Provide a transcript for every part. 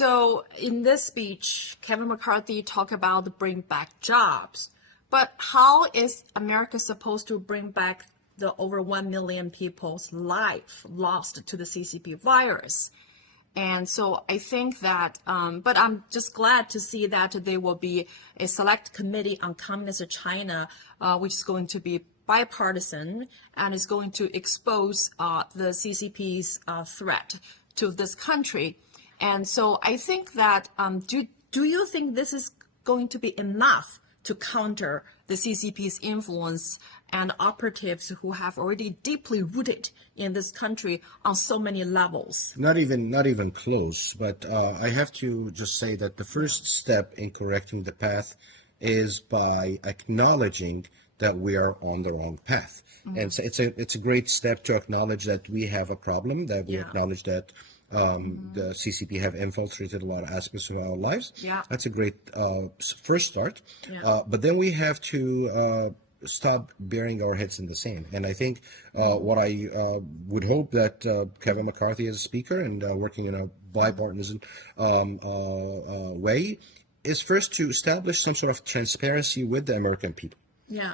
So in this speech, Kevin McCarthy talked about bring back jobs. But how is America supposed to bring back the over 1 million people's life lost to the CCP virus? And so I think that, but I'm just glad to see that there will be a select committee on communist China, which is going to be bipartisan and is going to expose the CCP's threat to this country. And so I think that, do you think this is going to be enough to counter the CCP's influence and operatives who have already deeply rooted in this country on so many levels? Not even close. But I have to just say that the first step in correcting the path is by acknowledging that we are on the wrong path. And so it's a great step to acknowledge that we have a problem, that we acknowledge that the CCP have infiltrated a lot of aspects of our lives. That's a great first start. But then we have to stop burying our heads in the sand. And I think what I would hope that Kevin McCarthy as a speaker and working in a bipartisan way is first to establish some sort of transparency with the American people.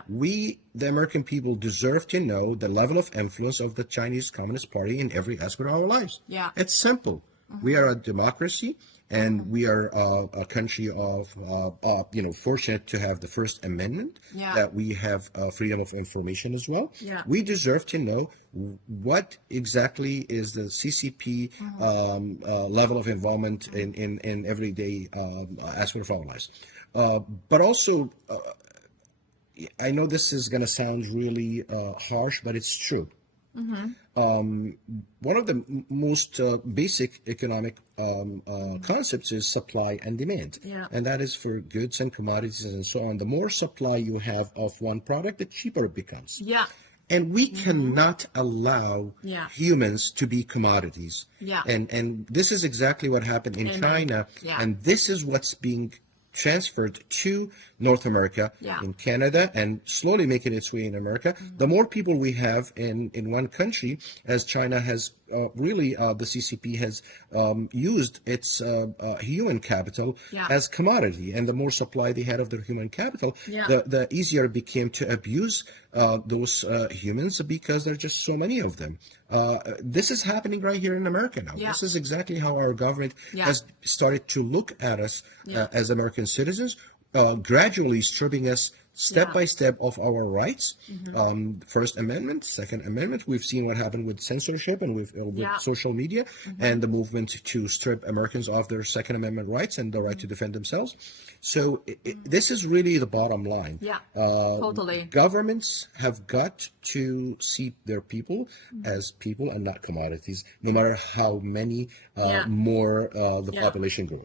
We, the American people, deserve to know the level of influence of the Chinese Communist Party in every aspect of our lives. It's simple. We are a democracy, and we are a country of, fortunate to have the First Amendment, that we have freedom of information as well. We deserve to know what exactly is the CCP level of involvement in everyday aspect of our lives. But also, I know this is going to sound really harsh, but it's true. One of the most basic economic concepts is supply and demand. And that is for goods and commodities and so on. The more supply you have of one product, the cheaper it becomes. And we cannot allow humans to be commodities. And this is exactly what happened in China. And this is what's being transferred to North America, in Canada, and slowly making its way in America. The more people we have in one country, as China has really, the CCP has used its human capital as commodity, and the more supply they had of their human capital, the easier it became to abuse those humans, because there are just so many of them. This is happening right here in America now. This is exactly how our government has started to look at us as American citizens, gradually stripping us step by step of our rights. First Amendment, Second Amendment. We've seen what happened with censorship and with social media, and the movement to strip Americans of their Second Amendment rights and the right to defend themselves. So this is really the bottom line. Totally. Governments have got to see their people as people and not commodities, no matter how many more the population grows.